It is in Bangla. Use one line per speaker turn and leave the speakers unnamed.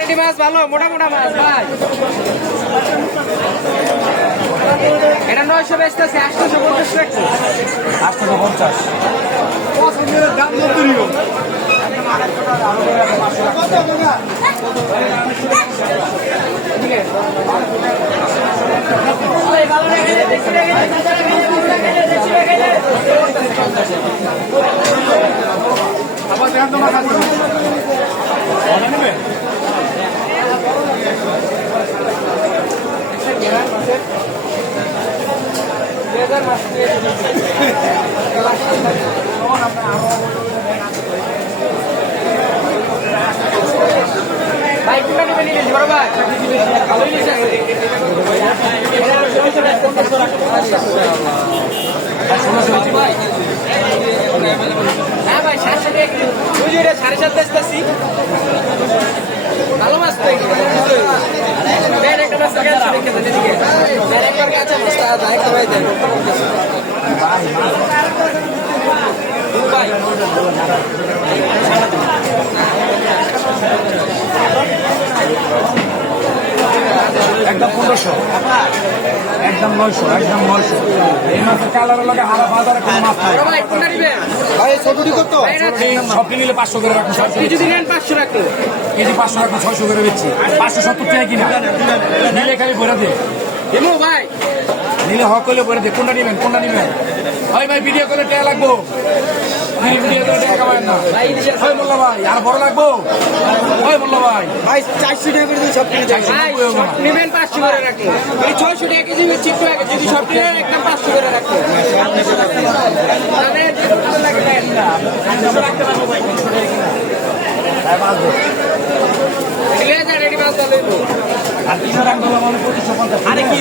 রেডি মাছ ভালো মোটা মোটা মাছ ভাই। এটা নয়শো বেচতেছে আটশোশো পঞ্চাশ রাখছে
আটশো পঞ্চাশ।
কোনটা নেবেন নিলেন বড় ভাই ভালো ইলিশ আছে না ভাই সাতশো টাকা সাড়ে সাত
একদম পনেরোশো। একদম নয়শো একদম নয়শো। এই মাছের কালার লাগে হারা বাজারে কোনো মাছ
কত?
সবটি নিলে পাঁচশো করে রাখুন
যদি নেন পাঁচশো রাখল
কেজি পাঁচশো রাখুন ছয়শো করে বেচছি। পাঁচশো সত্তর টাকা কিনা। নিলে খালি ভরে দে।
ভাই।
নিলে হক করলে ভরে দে কোনটা নিবেন কোনটা নিবেন? ওই ভাই ভিডিও করে টাকা লাগবো। ভিডিও করে টাকা না।
ভাই
মোল্লা ভাই বড় মোল্লা ভাই।
ভাই চারশো টাকা করে সব
ভাই নেবেন পাঁচশো করে এই ছয়শো টাকা কেজি যদি সব একদম পাঁচশো করে যে
রাখব আরে কি?